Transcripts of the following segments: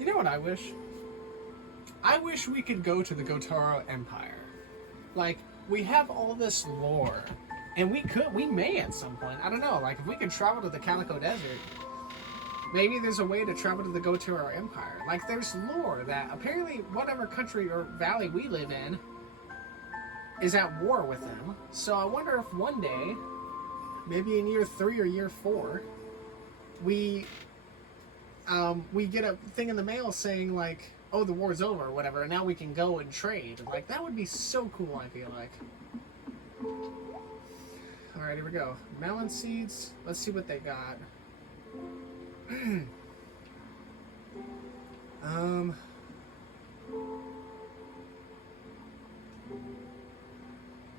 You know what I wish? I wish we could go to the Gotaro Empire. Like, we have all this lore, and we may at some point. I don't know. Like, if we could travel to the Calico Desert, maybe there's a way to travel to the Gotaro Empire. Like, there's lore that apparently whatever country or valley we live in is at war with them. So I wonder if one day, maybe in year 3 or year 4, we get a thing in the mail saying like, oh, the war's over or whatever, and now we can go and trade. Like, that would be so cool, I feel like. Alright, here we go. Melon seeds. Let's see what they got.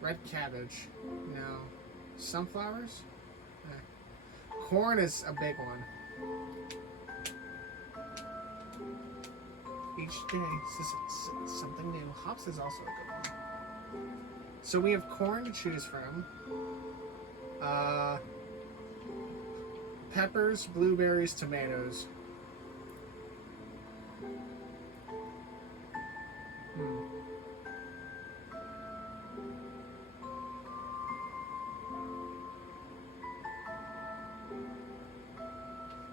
Red cabbage. No. Sunflowers? Corn is a big one. Each day, this is something new. Hops is also a good one. So we have corn to choose from. Peppers, blueberries, tomatoes.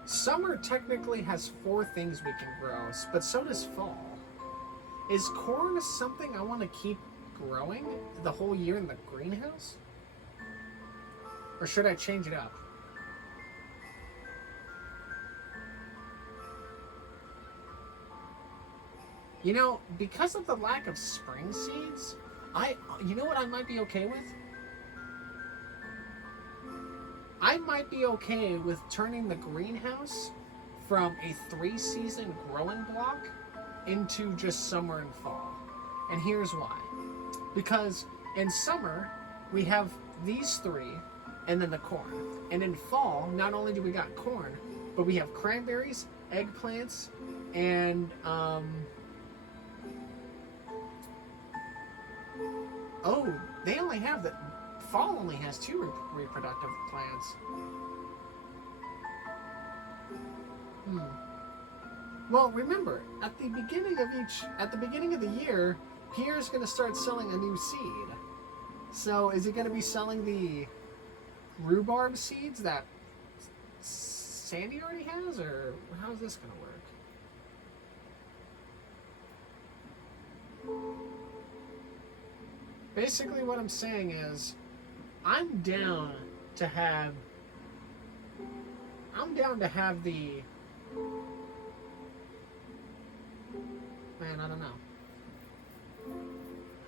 Summer technically has 4 things we can grow, but so does fall. Is corn something I want to keep growing the whole year in the greenhouse? Or should I change it up? You know, because of the lack of spring seeds, you know what I might be okay with? I might be okay with turning the greenhouse from a 3-season growing block into just summer and fall. And here's why. Because in summer, we have these 3 and then the corn. And in fall, not only do we got corn, but we have cranberries, eggplants, and oh, they only have the fall only has 2 reproductive plants. Well, remember, at the beginning of the year, Pierre's going to start selling a new seed. So, is he going to be selling the rhubarb seeds that Sandy already has, or how is this going to work? Basically, what I'm saying is, I'm down to have the... Man, I don't know.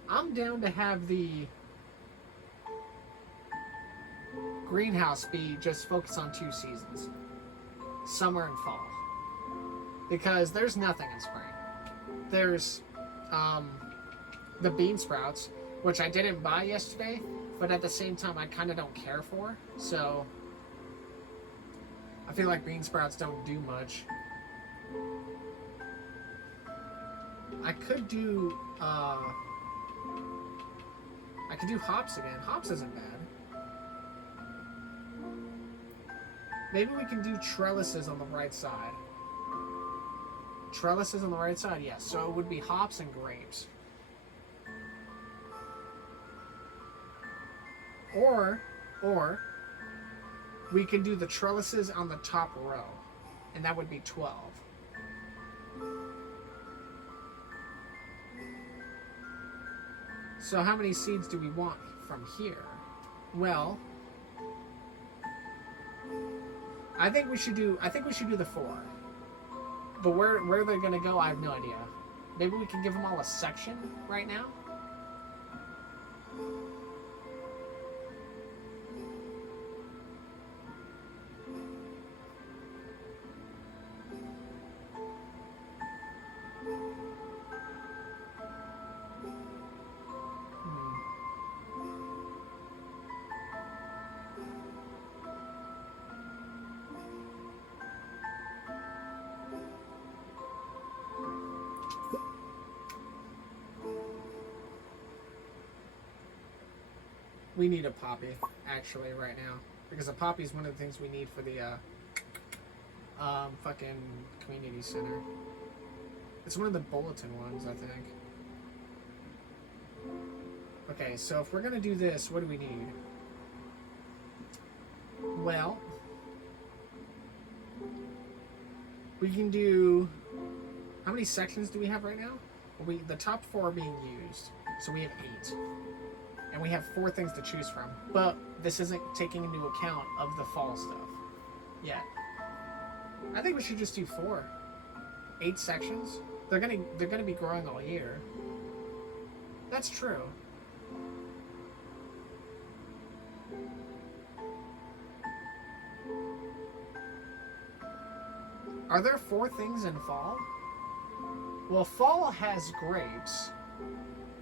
I'm down to have the greenhouse be just focused on 2 seasons. Summer and fall. Because there's nothing in spring. There's the bean sprouts, which I didn't buy yesterday, but at the same time I kind of don't care for. So I feel like bean sprouts don't do much. I could do hops again. Hops isn't bad. Maybe we can do trellises on the right side. Trellises on the right side, yes. So it would be hops and grapes. Or we can do the trellises on the top row, and that would be 12. So how many seeds do we want from here? Well, I think we should do the 4. But where they're gonna go, I have no idea. Maybe we can give them all a section right now. We need a poppy, actually, right now. Because a poppy is one of the things we need for the fucking community center. It's one of the bulletin ones, I think. Okay, so if we're gonna do this, what do we need? Well, we can do... How many sections do we have right now? Well, the top 4 are being used, so we have 8. And we have 4 things to choose from. But this isn't taking into account of the fall stuff yet. I think we should just do 4. 8 sections. They're gonna be growing all year. That's true. Are there 4 things in fall? Well, fall has grapes,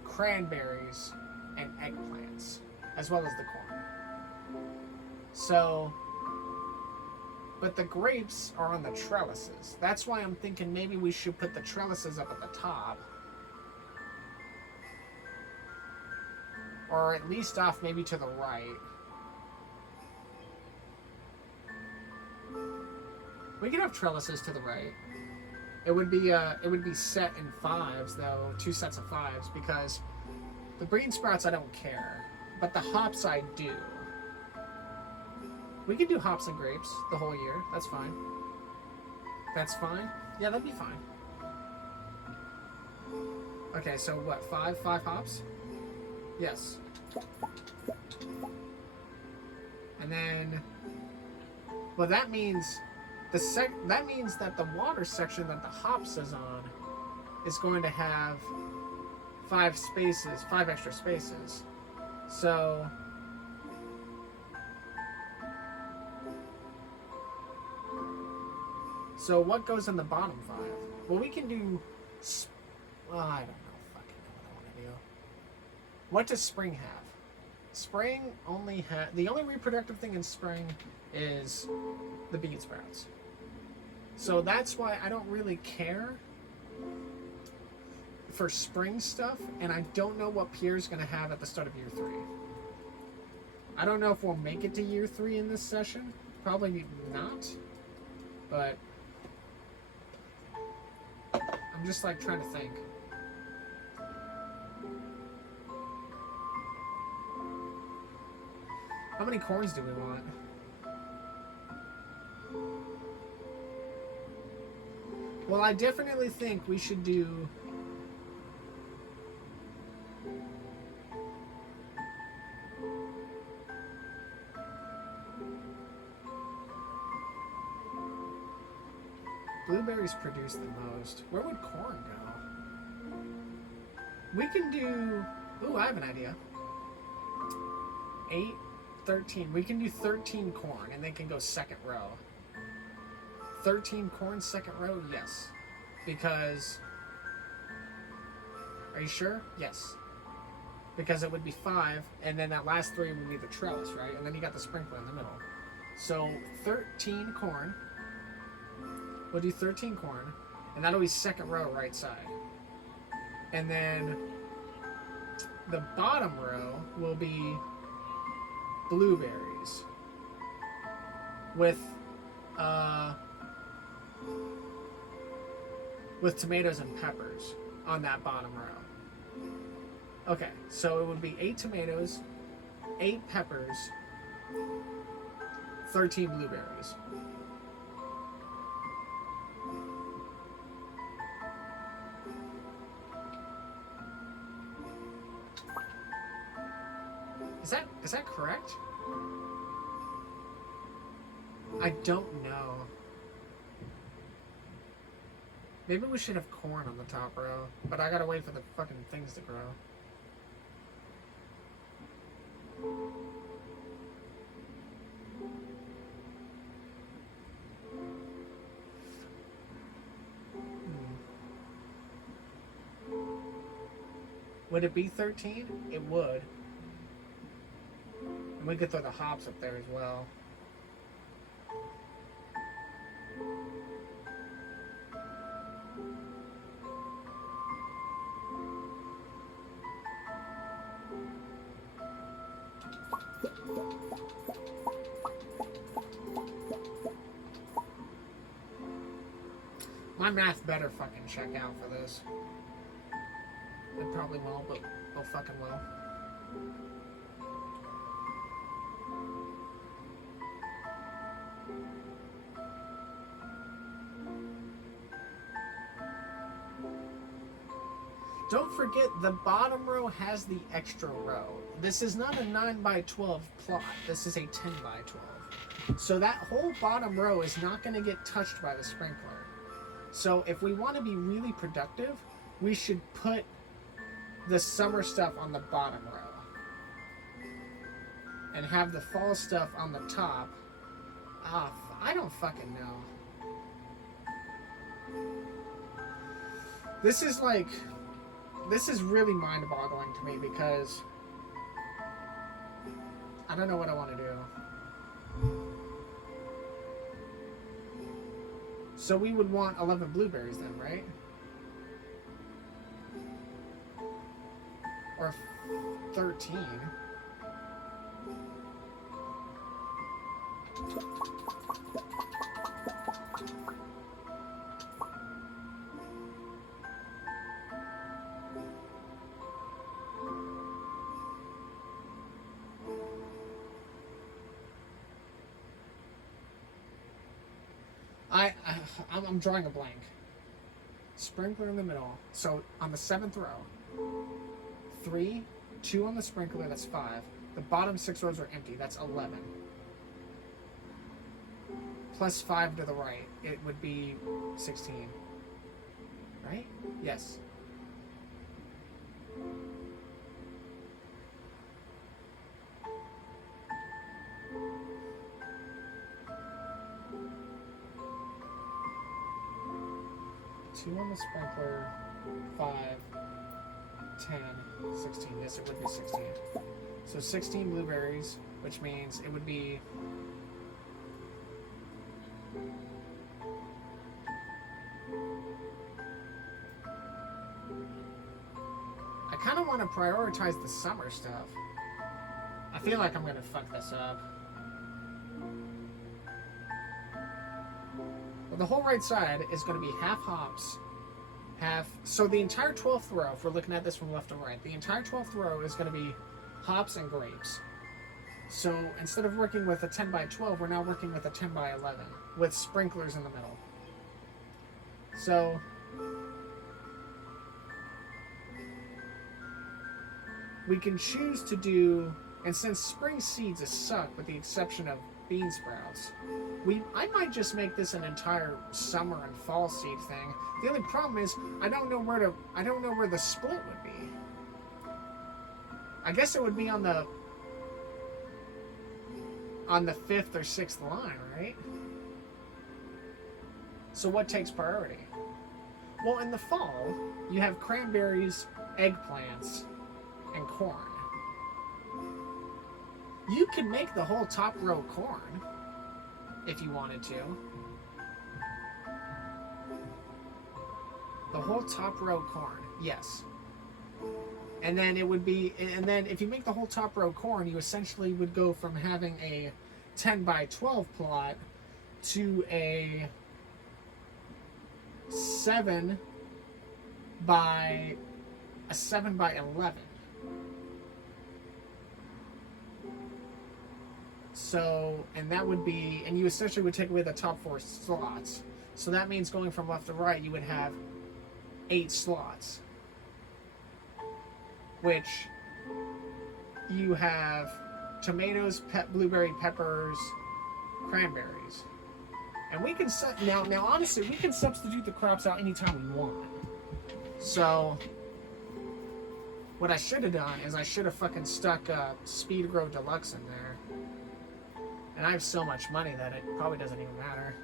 cranberries, and eggplants, as well as the corn. So, but the grapes are on the trellises. That's why I'm thinking maybe we should put the trellises up at the top. Or at least off maybe to the right. We could have trellises to the right. It would be set in 5s though, 2 sets of 5s, because the bean sprouts I don't care, but the hops I do. We can do hops and grapes the whole year. That's fine. That's fine? Yeah, that'd be fine. Okay, so what, 5 hops? Yes. And then, well, that means that means that the water section that the hops is on is going to have 5 extra spaces. So what goes in the bottom 5? Well, we can do, I don't know fucking know what I want to do. What does spring have? Spring only the only reproductive thing in spring is the bean sprouts. So that's why I don't really care for spring stuff, and I don't know what Pierre's going to have at the start of year 3. I don't know if we'll make it to year 3 in this session. Probably not. But I'm just like trying to think. How many corns do we want? Well, I definitely think we should do... Blueberries produce the most. Where would corn go? We can do... Ooh, I have an idea. 8, 13. We can do 13 corn, and they can go second row. 13 corn second row? Yes. Because... Are you sure? Yes. Because it would be 5, and then that last 3 would be the trellis, right? And then you got the sprinkler in the middle. So, 13 corn. We'll do 13 corn, and that'll be second row right side. And then the bottom row will be blueberries with tomatoes and peppers on that bottom row. Okay, so it would be 8 tomatoes, 8 peppers, 13 blueberries. Is that correct? I don't know. Maybe we should have corn on the top row, but I gotta wait for the fucking things to grow. Would it be 13? It would. And we could throw the hops up there as well. My math better fucking check out for this. It probably won't, but it fucking will. Don't forget, the bottom row has the extra row. This is not a 9 by 12 plot. This is a 10 by 12. So that whole bottom row is not going to get touched by the sprinkler. So if we want to be really productive, we should put the summer stuff on the bottom row. And have the fall stuff on the top. I don't fucking know. This is like... This is really mind-boggling to me because I don't know what I want to do. So we would want 11 blueberries then, right? Or 13. I'm drawing a blank. Sprinkler in the middle. So on the 7th row, 3, 2 on the sprinkler, that's 5. The bottom 6 rows are empty, that's 11. Plus 5 to the right, it would be 16. Right? Yes. Two on the sprinkler, 5, 10, 16. Yes, it would be 16. So 16 blueberries, which means it would be... I kind of want to prioritize the summer stuff. I feel like I'm going to fuck this up. Well, the whole right side is going to be half hops, half... So the entire 12th row, if we're looking at this from left to right, the entire 12th row is going to be hops and grapes. So instead of working with a 10 by 12, we're now working with a 10 by 11, with sprinklers in the middle. So we can choose to do... And since spring seeds is suck, with the exception of bean sprouts, I might just make this an entire summer and fall seed thing. The only problem is I don't know where the split would be. I guess it would be on the 5th or 6th line, right? So what takes priority? Well, in the fall, you have cranberries, eggplants, and corn. You could make the whole top row corn if you wanted to. The whole top row corn, yes. And then it would be, and then if you make the whole top row corn, you essentially would go from having a 10 by 12 plot to a 7 by 11. So, and that would be, and you essentially would take away the top 4 slots. So that means going from left to right, you would have 8 slots. Which you have tomatoes, blueberry, peppers, cranberries. And we can now honestly, we can substitute the crops out anytime we want. So what I should have done is I should have fucking stuck Speed Grow Deluxe in there. And I have so much money that it probably doesn't even matter.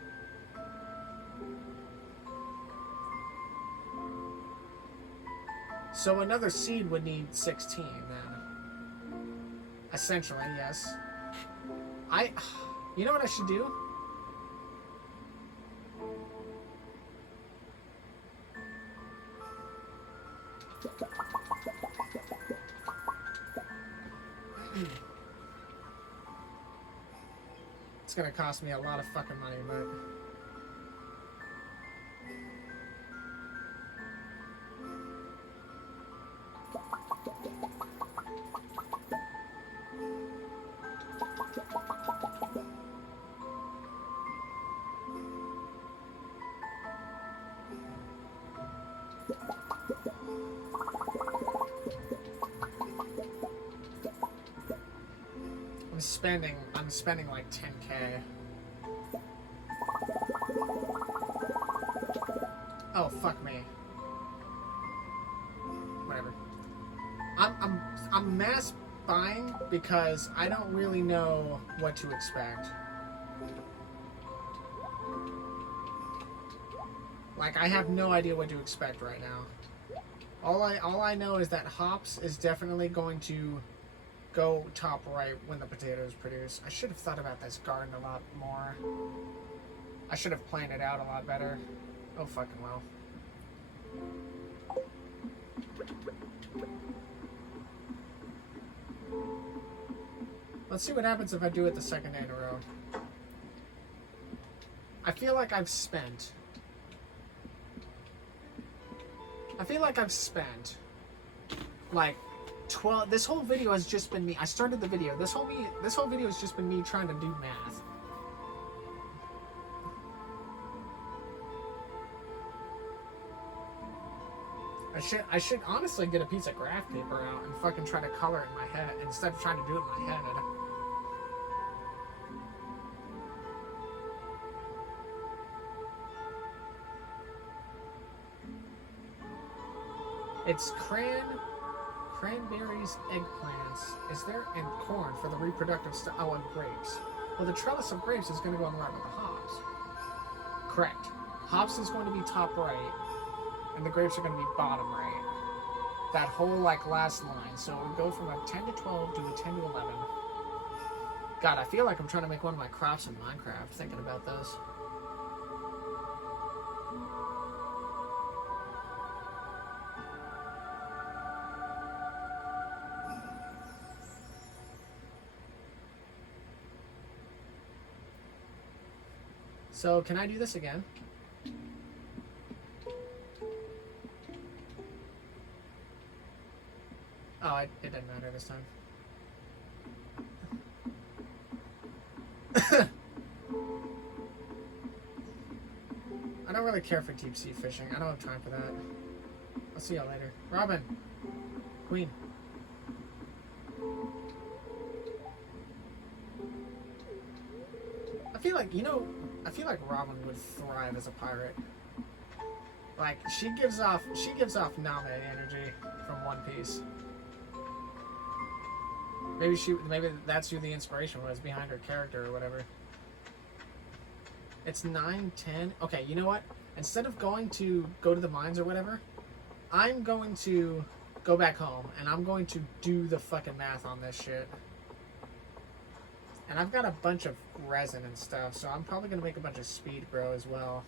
So another seed would need 16 then. Essentially, yes. You know what I should do? It's gonna cost me a lot of fucking money, but I'm spending like 10K. Oh, fuck me. Whatever. I'm mass buying because I don't really know what to expect. Like, I have no idea what to expect right now. All I know is that hops is definitely going to go top right when the potatoes produce. I should have thought about this garden a lot more. I should have planned it out a lot better. Oh, fucking well. Let's see what happens if I do it the second day in a row. I feel like I've spent like 12. This whole video has just been me. I started the video. This whole video has just been me trying to do math. I should honestly get a piece of graph paper out and fucking try to color it in my head instead of trying to do it in my head. It's cranberries, eggplants. Is there and corn for the reproductive stuff? Oh, and grapes. Well, the trellis of grapes is going to go in line with the hops. Correct. Hops is going to be top right, and the grapes are going to be bottom right. That whole like last line. So it would go from a 10 to 12 to a 10 to 11. God, I feel like I'm trying to make one of my crops in Minecraft. Thinking about this. So, can I do this again? Oh, it didn't matter this time. I don't really care for deep sea fishing. I don't have time for that. I'll see y'all later. Robin! Queen. I feel like Robin would thrive as a pirate. Like, she gives off Name energy from One Piece. Maybe that's who the inspiration was behind her character or whatever. It's 9:10. Okay, you know what? Instead of go to the mines or whatever, I'm going to go back home and I'm going to do the fucking math on this shit. And I've got a bunch of resin and stuff, so I'm probably going to make a bunch of speed grow as well.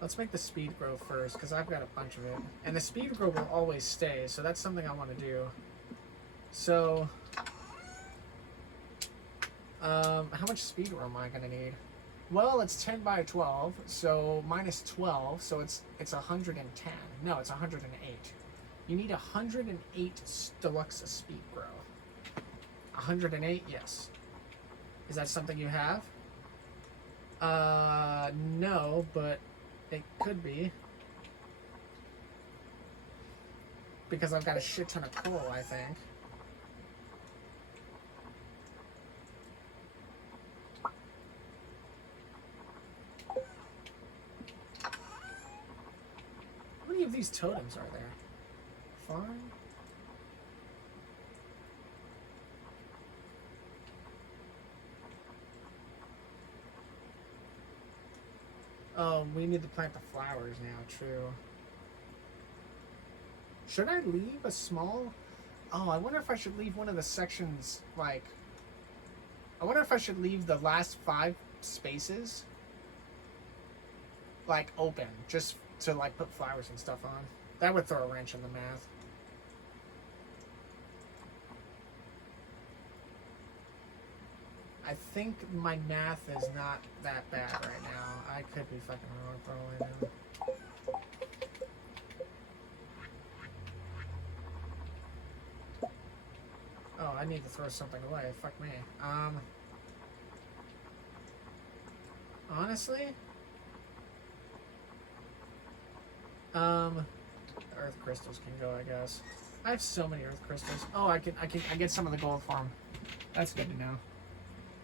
Let's make the speed grow first, because I've got a bunch of it. And the speed grow will always stay, so that's something I want to do. So, how much speed grow am I going to need? Well, it's 10 by 12, so minus 12, so it's 110. No, it's 108. You need 108 deluxe speed grow. 108, yes. Is that something you have? No, but it could be. Because I've got a shit ton of coal, I think. How many of these totems are there? Farm? Oh, we need to plant the flowers now, true. Should I leave a small... Oh, I wonder if I should leave one of the sections, like... I wonder if I should leave the last 5 spaces, like, open, just to, like, put flowers and stuff on. That would throw a wrench in the math. I think my math is not that bad right now. I could be fucking wrong for all I know. Oh, I need to throw something away. Fuck me. Honestly, earth crystals can go, I guess. I have so many earth crystals. Oh, I get some of the gold farm. That's good to know.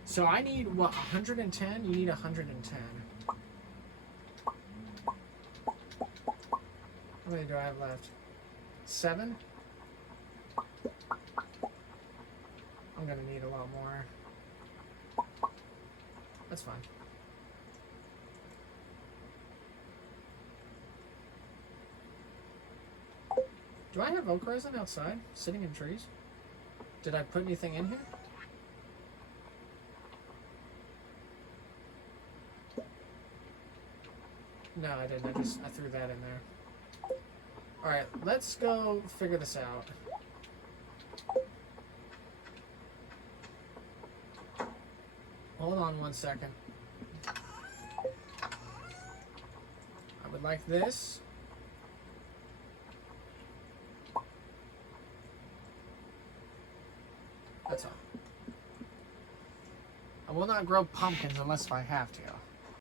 So I need what, 110? You need 110. How many do I have left? 7? I'm gonna need a lot more. That's fine. Do I have oak resin outside, sitting in trees? Did I put anything in here? No, I didn't. I threw that in there. Alright, let's go figure this out. Hold on 1 second. I would like this. That's all. I will not grow pumpkins unless if I have to.